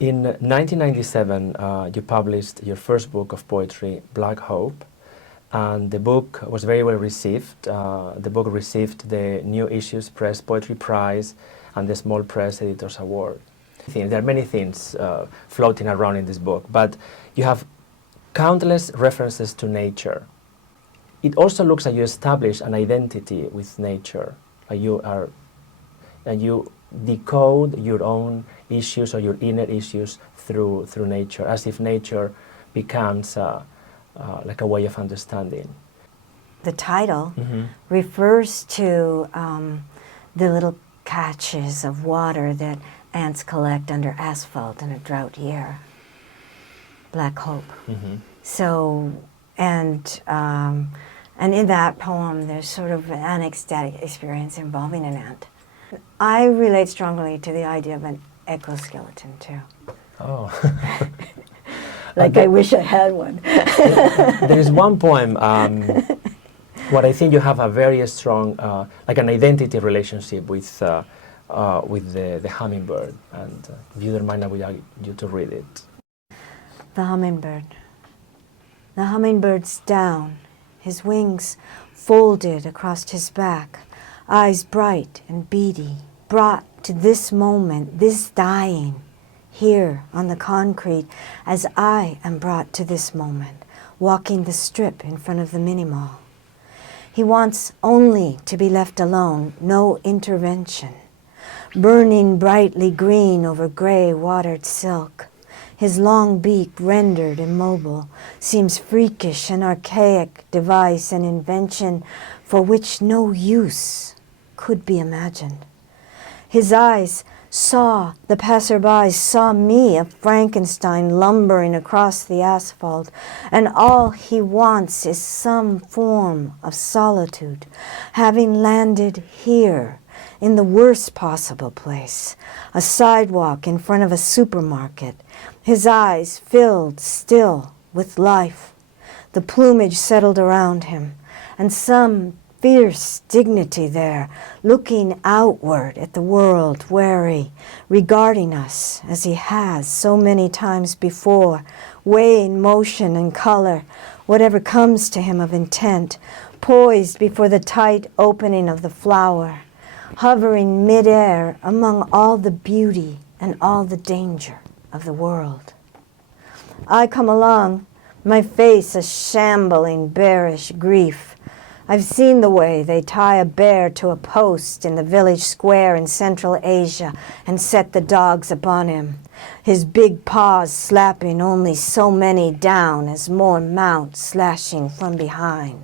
In 1997, you published your first book of poetry, Black Hope, and the book was very well received. The book received the New Issues Press Poetry Prize and the Small Press Editors Award. There are many things floating around in this book, but you have countless references to nature. It also looks like you establish an identity with nature. You decode your own issues or your inner issues through nature, as if nature becomes like a way of understanding. The title refers to the little catches of water that ants collect under asphalt in a drought year. Black Hope. So, and in that poem, there's sort of an ecstatic experience involving an ant. I relate strongly to the idea of an exoskeleton too. Oh. Like I wish I had one. There is one poem where I think you have a very strong, like an identity relationship with the hummingbird, and if you don't mind, I would like you to read it. The hummingbird. The hummingbird's down, his wings folded across his back, eyes bright and beady, brought to this moment, this dying, here on the concrete, as I am brought to this moment, walking the strip in front of the mini-mall. He wants only to be left alone, no intervention. Burning brightly green over gray watered silk. His long beak, rendered immobile, seems freakish, an archaic device, an invention for which no use could be imagined. His eyes saw the passerby, saw me, a Frankenstein lumbering across the asphalt, and all he wants is some form of solitude, having landed here, in the worst possible place, a sidewalk in front of a supermarket, his eyes filled still with life, the plumage settled around him, and some fierce dignity there, looking outward at the world, wary, regarding us as he has so many times before, weighing motion and color, whatever comes to him of intent, poised before the tight opening of the flower, hovering midair among all the beauty and all the danger of the world. I come along, my face a shambling, bearish grief. I've seen the way they tie a bear to a post in the village square in Central Asia and set the dogs upon him, his big paws slapping only so many down as more mount, slashing from behind,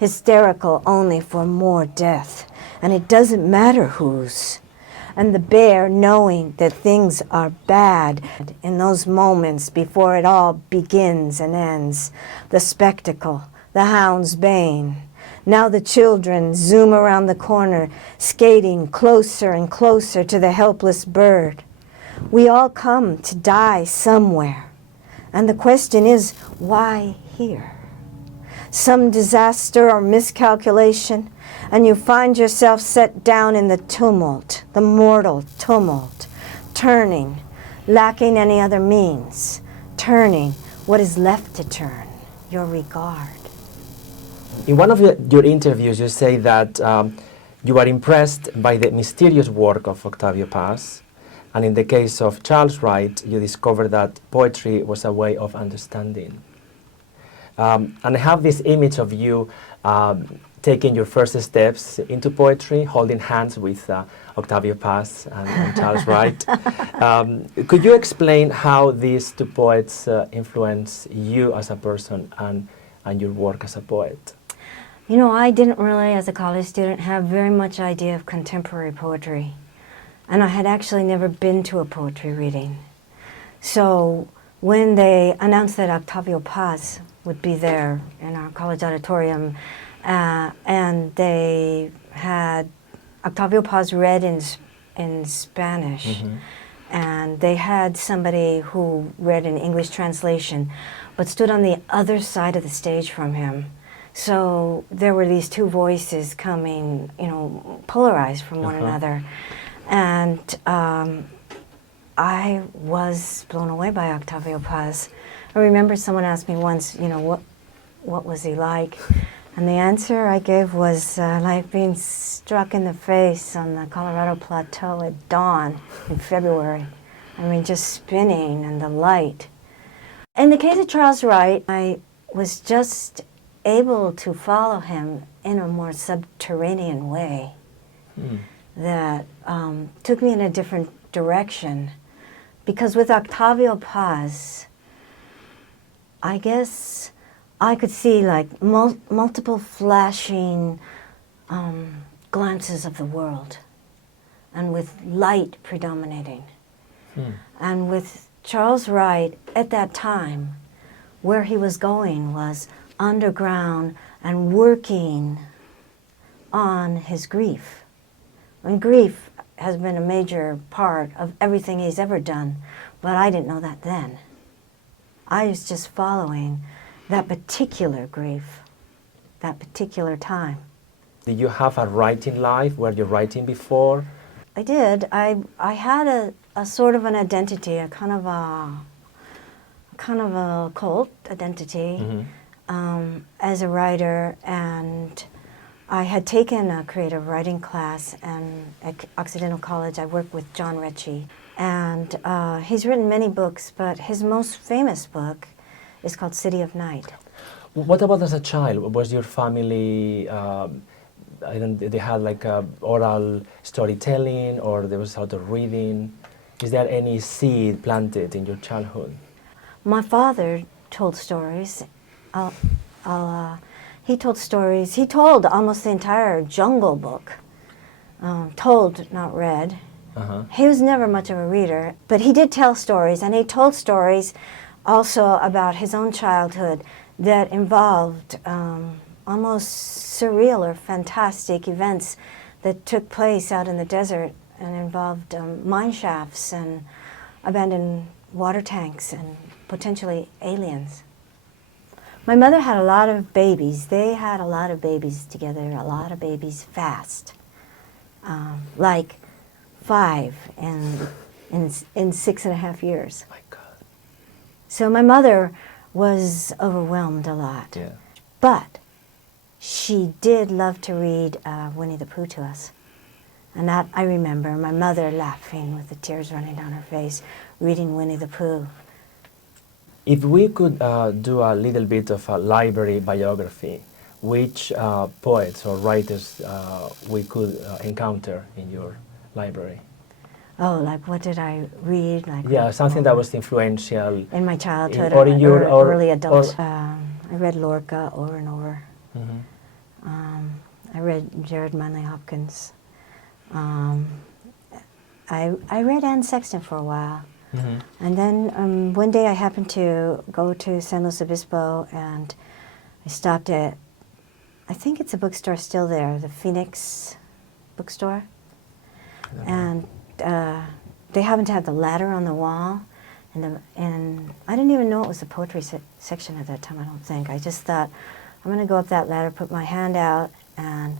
hysterical only for more death, and it doesn't matter whose. And the bear knowing that things are bad in those moments before it all begins and ends, the spectacle, the hound's bane. Now the children zoom around the corner, skating closer and closer to the helpless bird. We all come to die somewhere. And the question is, why here? Some disaster or miscalculation, and you find yourself set down in the tumult, the mortal tumult, turning, lacking any other means, turning what is left to turn, your regard. In one of your interviews, you say that you are impressed by the mysterious work of Octavio Paz, and in the case of Charles Wright, you discovered that poetry was a way of understanding. And I have this image of you taking your first steps into poetry, holding hands with Octavio Paz and Charles Wright. Could you explain how these two poets influence you as a person and your work as a poet? You know, I didn't really, as a college student, have very much idea of contemporary poetry. And I had actually never been to a poetry reading. So when they announced that Octavio Paz would be there in our college auditorium, and they had Octavio Paz read in Spanish, and they had somebody who read an English translation, but stood on the other side of the stage from him, So there were these two voices coming, you know, polarized from one another. And I was blown away by Octavio Paz. I remember someone asked me once, you know, what was he like? And the answer I gave was like being struck in the face on the Colorado Plateau at dawn in February. I mean, just spinning and the light. In the case of Charles Wright, I was just able to follow him in a more subterranean way that took me in a different direction. Because with Octavio Paz, I guess I could see like multiple flashing glances of the world, and with light predominating. And with Charles Wright, at that time, where he was going was underground and working on his grief. And grief has been a major part of everything he's ever done, but I didn't know that then. I was just following that particular grief, that particular time. Did you have a writing life? Were you writing before? I did. I had a sort of an identity, a kind of a cult identity as a writer, and I had taken a creative writing class, and at Occidental College I worked with John Ritchie, and he's written many books, but his most famous book is called City of Night. What about as a child? Was your family, they had like oral storytelling, or there was sort of reading? Is there any seed planted in your childhood? My father told stories. He told stories. He told almost the entire Jungle Book. Told, not read. He was never much of a reader, but he did tell stories, and he told stories also about his own childhood that involved almost surreal or fantastic events that took place out in the desert and involved mine shafts and abandoned water tanks and potentially aliens. My mother had a lot of babies. They had a lot of babies together, a lot of babies fast, like 5 in 6.5 years. My God. So my mother was overwhelmed a lot. Yeah. But she did love to read Winnie the Pooh to us. And that I remember my mother laughing with the tears running down her face, reading Winnie the Pooh. If we could do a little bit of a library biography, which poets or writers we could encounter in your library? Oh, like what did I read? Like Yeah, something that was influential. in my childhood or in your early adult. I read Lorca over and over. I read Jared Manley Hopkins. I read Anne Sexton for a while. And then one day I happened to go to San Luis Obispo, and I stopped at, I think it's a bookstore still there, the Phoenix bookstore. And they happened to have the ladder on the wall, and I didn't even know it was the poetry section at that time, I don't think. I just thought, I'm going to go up that ladder, put my hand out, and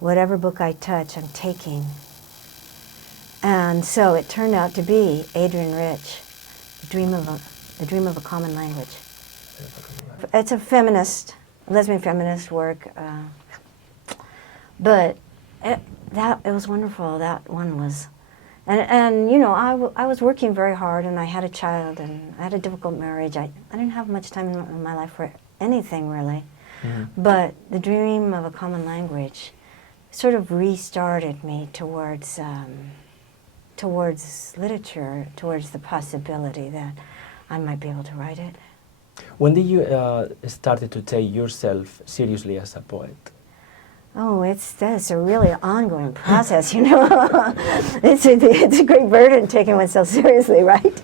whatever book I touch, I'm taking. And so it turned out to be Adrienne Rich, The Dream of a Common Language. It's a feminist, lesbian feminist work, but it was wonderful. That one was, and you know, I was working very hard, and I had a child, and I had a difficult marriage. I didn't have much time in my life for anything really, but The Dream of a Common Language sort of restarted me towards literature, towards the possibility that I might be able to write it. When did you started to take yourself seriously as a poet? Oh, that's a really ongoing process, you know. it's a great burden taking oneself seriously, right?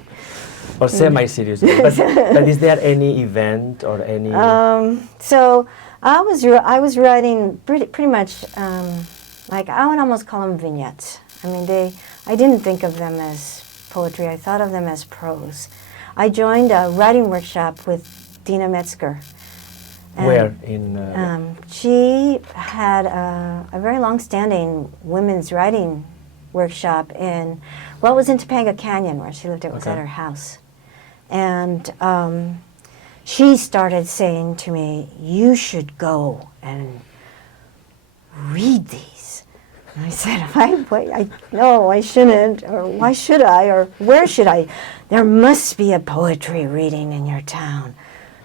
Or semi-seriously. But is there any event or any? So I was writing pretty much like I would almost call them vignettes. I mean, I didn't think of them as poetry. I thought of them as prose. I joined a writing workshop with Dina Metzger, Where in? She had a very long-standing women's writing workshop in, well, it was in Topanga Canyon where she lived. It was at her house. And she started saying to me, you should go and read these. And I said, no, I shouldn't, or why should I, or where should I? There must be a poetry reading in your town.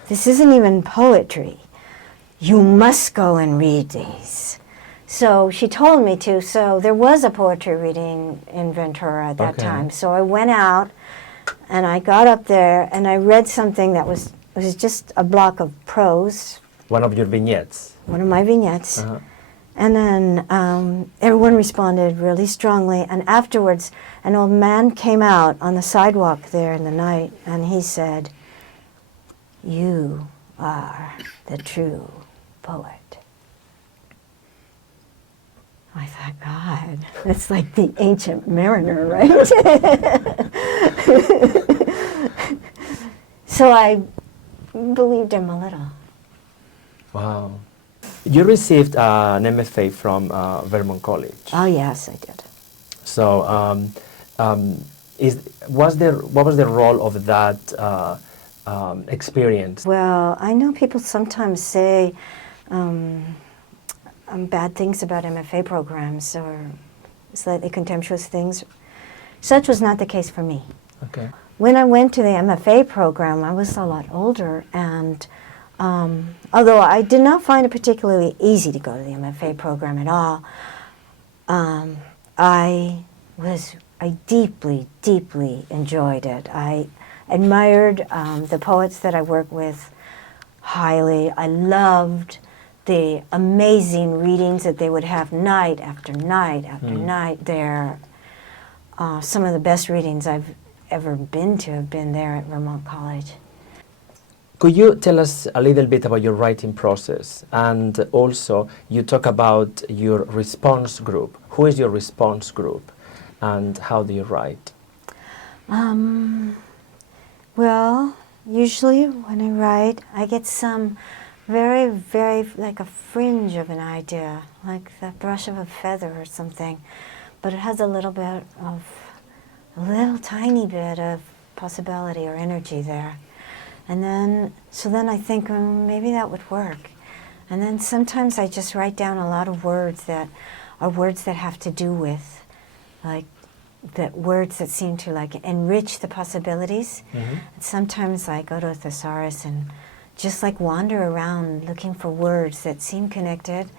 This isn't even poetry. You must go and read these. So she told me to, so there was a poetry reading in Ventura at that time. So I went out and I got up there and I read something that was just a block of prose. One of your vignettes. One of my vignettes. And then everyone responded really strongly. And afterwards, an old man came out on the sidewalk there in the night and he said, you are the true poet. I thought, God, that's like the ancient mariner, right? So I believed him a little. What You received an MFA from Vermont College. Oh yes, I did. So, what was the role of that experience? Well, I know people sometimes say bad things about MFA programs or slightly contemptuous things. Such was not the case for me. Okay. When I went to the MFA program, I was a lot older, and although I did not find it particularly easy to go to the MFA program at all, I deeply, deeply enjoyed it. I admired the poets that I worked with highly. I loved the amazing readings that they would have night after night after night there. Some of the best readings I've ever been to have been there at Vermont College. Could you tell us a little bit about your writing process? And also, you talk about your response group. Who is your response group? And how do you write? Well, usually when I write, I get some very, very, like a fringe of an idea, like the brush of a feather or something. But it has a little tiny bit of possibility or energy there. And then, so then I think maybe that would work. And then sometimes I just write down a lot of words that are words that have to do with, like, that words that seem to like enrich the possibilities. And sometimes I go to a thesaurus and just like wander around looking for words that seem connected,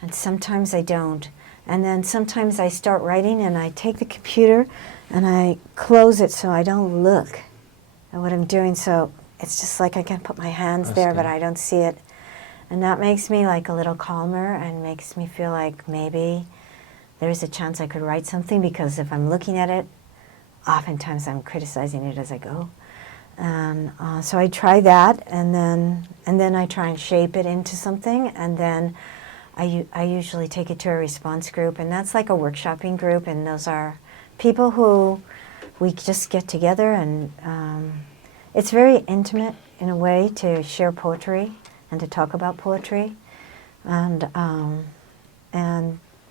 and sometimes I don't. And then sometimes I start writing and I take the computer and I close it so I don't look at what I'm doing. So it's just like I can put my hands there, but I don't see it. And that makes me like a little calmer and makes me feel like maybe there's a chance I could write something, because if I'm looking at it, oftentimes I'm criticizing it as I go. And so I try that, and then I try and shape it into something, and then I usually take it to a response group, and that's like a workshopping group, and those are people who we just get together, and it's very intimate in a way to share poetry and to talk about poetry, and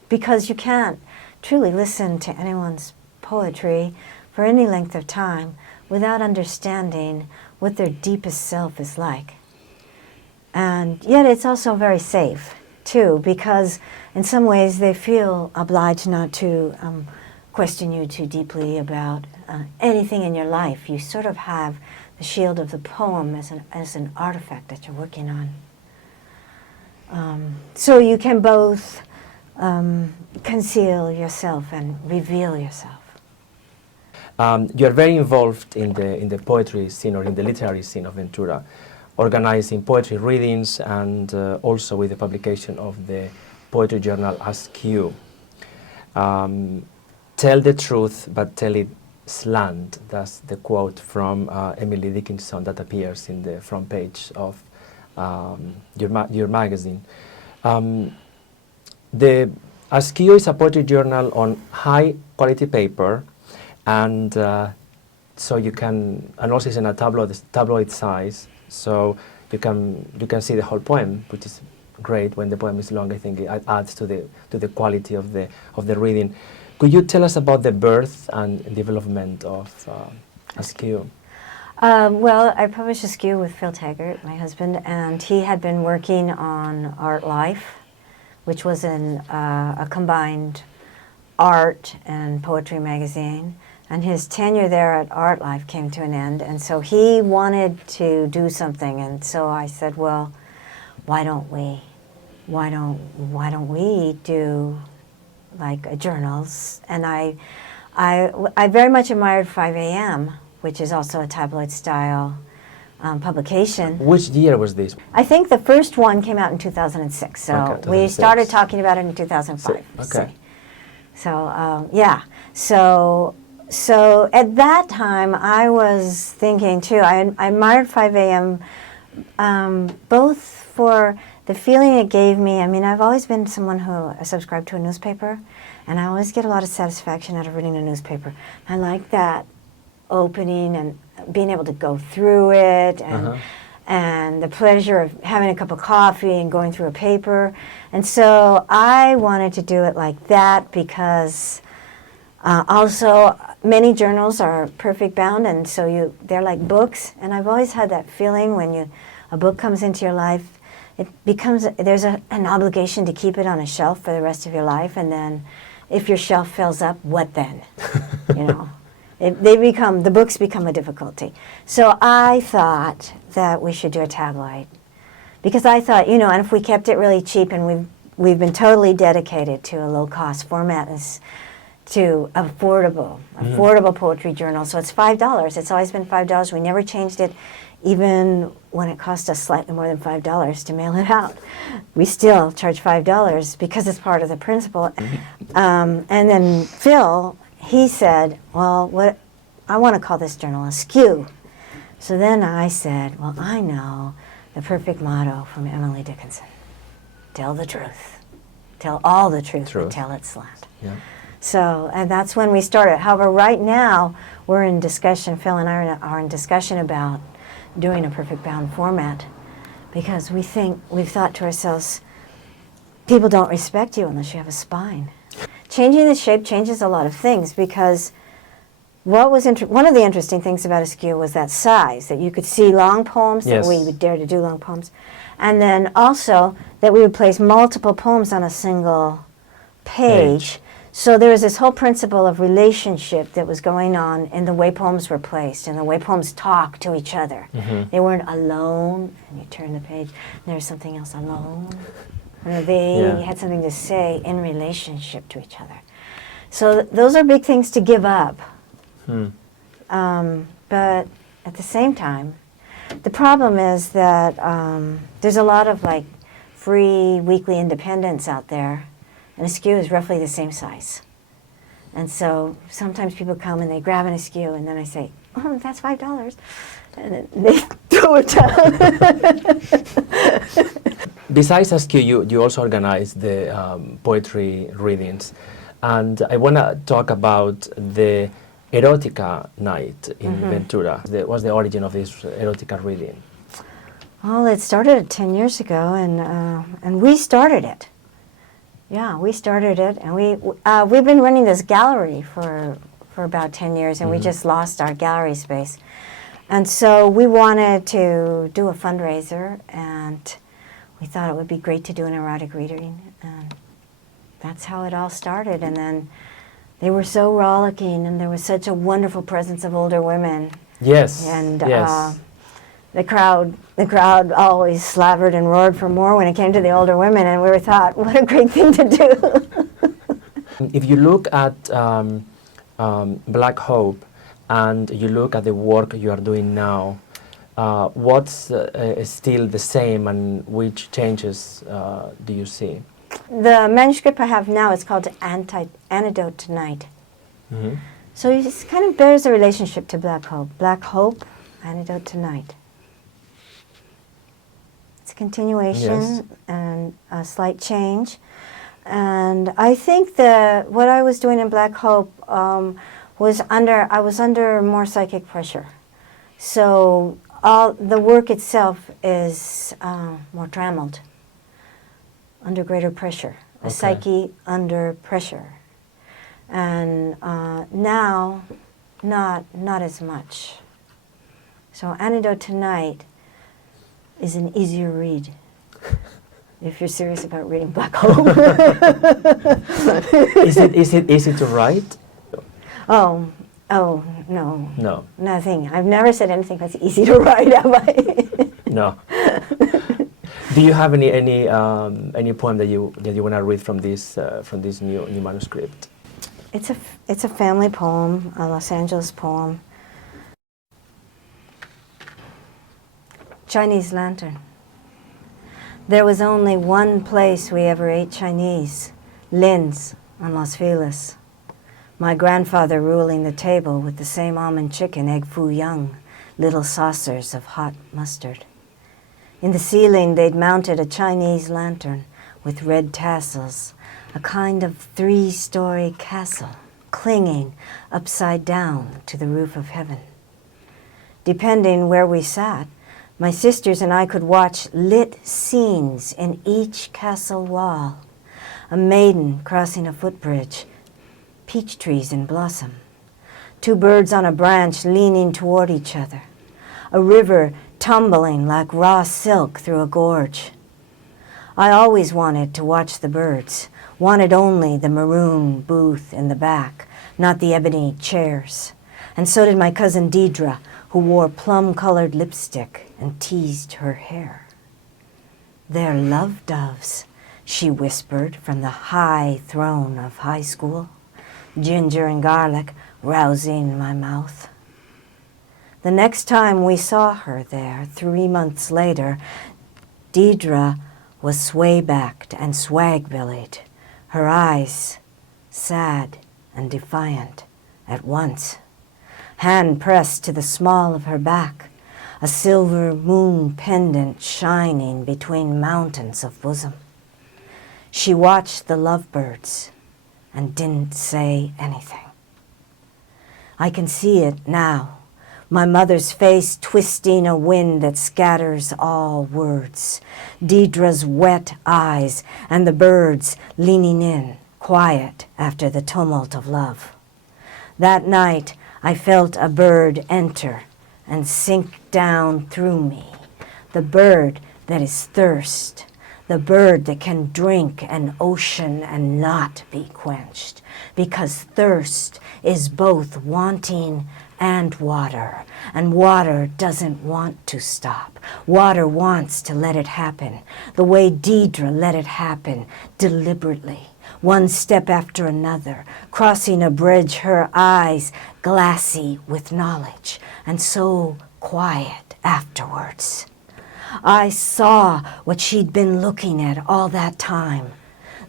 because you can't truly listen to anyone's poetry for any length of time without understanding what their deepest self is like. And yet it's also very safe, too, because in some ways they feel obliged not to question you too deeply about anything in your life. You sort of have the shield of the poem as an artifact that you're working on. So you can both conceal yourself and reveal yourself. You are very involved in the poetry scene, or in the literary scene of Ventura, organizing poetry readings and also with the publication of the poetry journal A Skew. Tell the truth, but tell it slant. That's the quote from Emily Dickinson that appears in the front page of your magazine. The A Skew is a poetry journal on high quality paper, and so you can, and also it's in a tabloid size, so you can see the whole poem, which is great. When the poem is long, I think it adds to the quality of the reading. Could you tell us about the birth and development of A Skew? Well, I published A Skew with Phil Taggart, my husband, and he had been working on Art Life, which was a combined art and poetry magazine. And his tenure there at Art Life came to an end, and so he wanted to do something. And so I said, well, why don't we do like journals? And I very much admired 5 a.m., which is also a tabloid style publication. Which year was this? I think the first one came out in 2006. So Okay, we 2006. started talking about it in 2005. Okay. So yeah. So at that time, I was thinking too. I admired 5 a.m. Both for the feeling it gave me. I mean, I've always been someone who subscribed to a newspaper, and I always get a lot of satisfaction out of reading a newspaper. I like that opening and being able to go through it, and the pleasure of having a cup of coffee and going through a paper. And so I wanted to do it like that because also many journals are perfect bound, and so they're like books. And I've always had that feeling when a book comes into your life, it becomes there's an obligation to keep it on a shelf for the rest of your life. And then if your shelf fills up, what then? You know. The books become a difficulty. So I thought that we should do a tabloid, because I thought, and if we kept it really cheap, and we've been totally dedicated to a low-cost format, to affordable poetry journal. So it's $5. It's always been $5. We never changed it, even when it cost us slightly more than $5 to mail it out. We still charge $5 because it's part of the principle. And then Phil, he said, well, I want to call this journal A Skew. So then I said, well, I know the perfect motto from Emily Dickinson. Tell the truth. Tell all the truth, but tell it slant. Yeah. So, and that's when we started. However, right now, we're in discussion, Phil and I are in discussion about doing a perfect bound format, because we've thought to ourselves, people don't respect you unless you have a spine. Changing the shape changes a lot of things, because one of the interesting things about A Skew was that size, that you could see long poems, that we would dare to do long poems, and then also that we would place multiple poems on a single page. So there was this whole principle of relationship that was going on in the way poems were placed and the way poems talk to each other. They weren't alone, and you turn the page, and there's something else alone. They had something to say in relationship to each other. So those are big things to give up. But at the same time, the problem is that there's a lot of like free weekly independents out there, and A Skew is roughly the same size. And so sometimes people come and they grab an A Skew, and then I say, oh, that's $5. And then they throw it down. Besides A Skew, you also organize the poetry readings. And I want to talk about the Erotica night in Ventura. What's the origin of this Erotica reading? Well, it started 10 years ago, and we started it. Yeah, we started it, and we've been running this gallery for about 10 years, and we just lost our gallery space. And so we wanted to do a fundraiser, and we thought it would be great to do an erotic reading, and that's how it all started. And then they were so rollicking, and there was such a wonderful presence of older women. Yes. And the crowd always slavered and roared for more when it came to the older women, and we thought, what a great thing to do. If you look at Black Hope and you look at the work you are doing now, what's still the same, and which changes do you see? The manuscript I have now is called Antidote to Night. So it kind of bears a relationship to Black Hope. Black Hope, Antidote to Night. It's a continuation and a slight change. And I think that what I was doing in Black Hope I was under more psychic pressure. So the work itself is more trammeled, under greater pressure, a Okay. psyche under pressure. And now, not as much. So Antidote Tonight is an easier read if you're serious about reading Black Hole. Is it easy to write? Oh, no. No. Nothing. I've never said anything that's easy to write, have I? No. Do you have any poem that you want to read from this new manuscript? It's a family poem, a Los Angeles poem. Chinese Lantern. There was only one place we ever ate Chinese, Lin's on Los Feliz. My grandfather ruling the table with the same almond chicken, egg foo young, little saucers of hot mustard. In the ceiling they'd mounted a Chinese lantern with red tassels, a kind of 3-story castle clinging upside down to the roof of heaven. Depending where we sat, my sisters and I could watch lit scenes in each castle wall. A maiden crossing a footbridge, peach trees in blossom, 2 birds on a branch leaning toward each other, a river tumbling like raw silk through a gorge. I always wanted to watch the birds, wanted only the maroon booth in the back, not the ebony chairs. And so did my cousin Deidre, who wore plum-colored lipstick and teased her hair. "They're love doves," she whispered from the high throne of high school, ginger and garlic rousing my mouth. The next time we saw her there, 3 months later, Deidre was sway-backed and swag-bellied, her eyes sad and defiant at once. Hand pressed to the small of her back, a silver moon pendant shining between mountains of bosom. She watched the lovebirds and didn't say anything. I can see it now, my mother's face twisting a wind that scatters all words, Deidre's wet eyes and the birds leaning in, quiet after the tumult of love. That night, I felt a bird enter and sink down through me, the bird that is thirst, the bird that can drink an ocean and not be quenched, because thirst is both wanting and water doesn't want to stop. Water wants to let it happen, the way Deidre let it happen, deliberately, one step after another, crossing a bridge, her eyes glassy with knowledge, and so quiet afterwards. I saw what she'd been looking at all that time,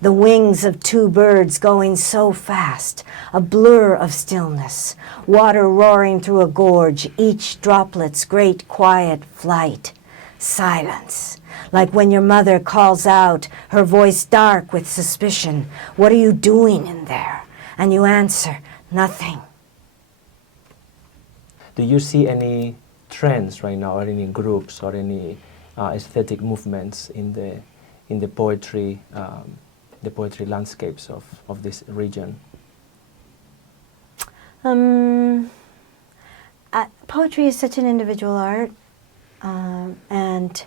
the wings of 2 birds going so fast, a blur of stillness, water roaring through a gorge, each droplet's great quiet flight, silence, like when your mother calls out, her voice dark with suspicion, "What are you doing in there?" And you answer, "Nothing." Do you see any trends right now, or any groups, or any aesthetic movements in the poetry landscapes of this region? Poetry is such an individual art, and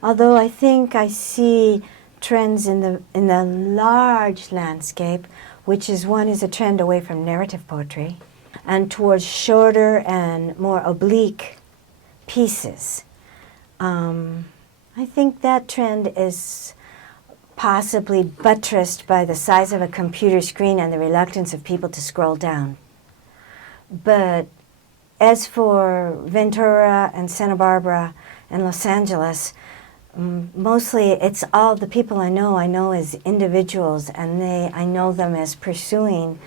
although I think I see trends in the large landscape, which is one is a trend away from narrative poetry, and towards shorter and more oblique pieces. I think that trend is possibly buttressed by the size of a computer screen and the reluctance of people to scroll down. But as for Ventura and Santa Barbara and Los Angeles, mostly it's all the people I know as individuals, and I know them as pursuing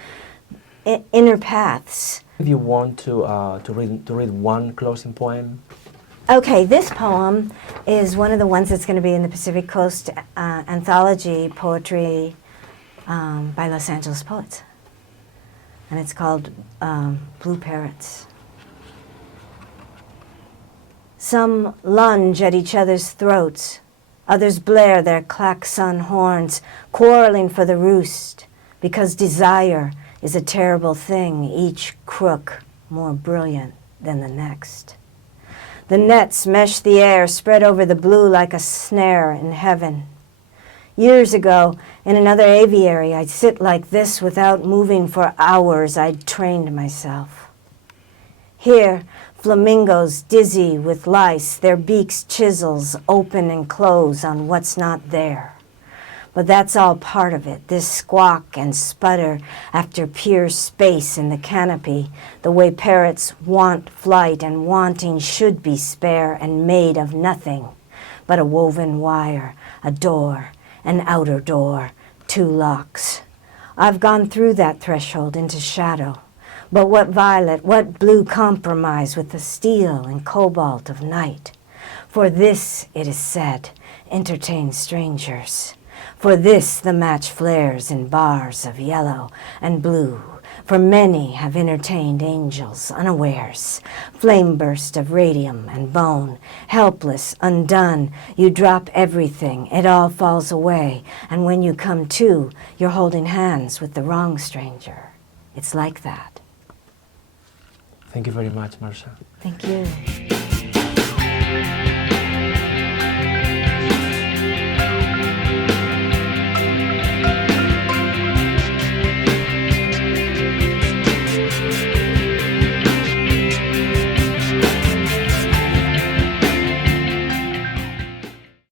inner paths. If you want to read one closing poem. Okay, this poem is one of the ones that's going to be in the Pacific Coast anthology poetry by Los Angeles poets. And it's called Blue Parrots. Some lunge at each other's throats. Others blare their klaxon horns, quarreling for the roost, because desire is a terrible thing, each crook more brilliant than the next. The nets mesh the air, spread over the blue like a snare in heaven. Years ago, in another aviary, I'd sit like this without moving for hours. I'd trained myself. Here, flamingos dizzy with lice, their beaks chisels open and close on what's not there. But that's all part of it, this squawk and sputter after pure space in the canopy, the way parrots want flight and wanting should be spare and made of nothing but a woven wire, a door, an outer door, 2 locks. I've gone through that threshold into shadow. But what violet, what blue compromise with the steel and cobalt of night? For this, it is said, entertains strangers. For this the match flares in bars of yellow and blue. For many have entertained angels unawares. Flame burst of radium and bone, helpless, undone. You drop everything, it all falls away. And when you come to, you're holding hands with the wrong stranger. It's like that. Thank you very much, Marsha. Thank you.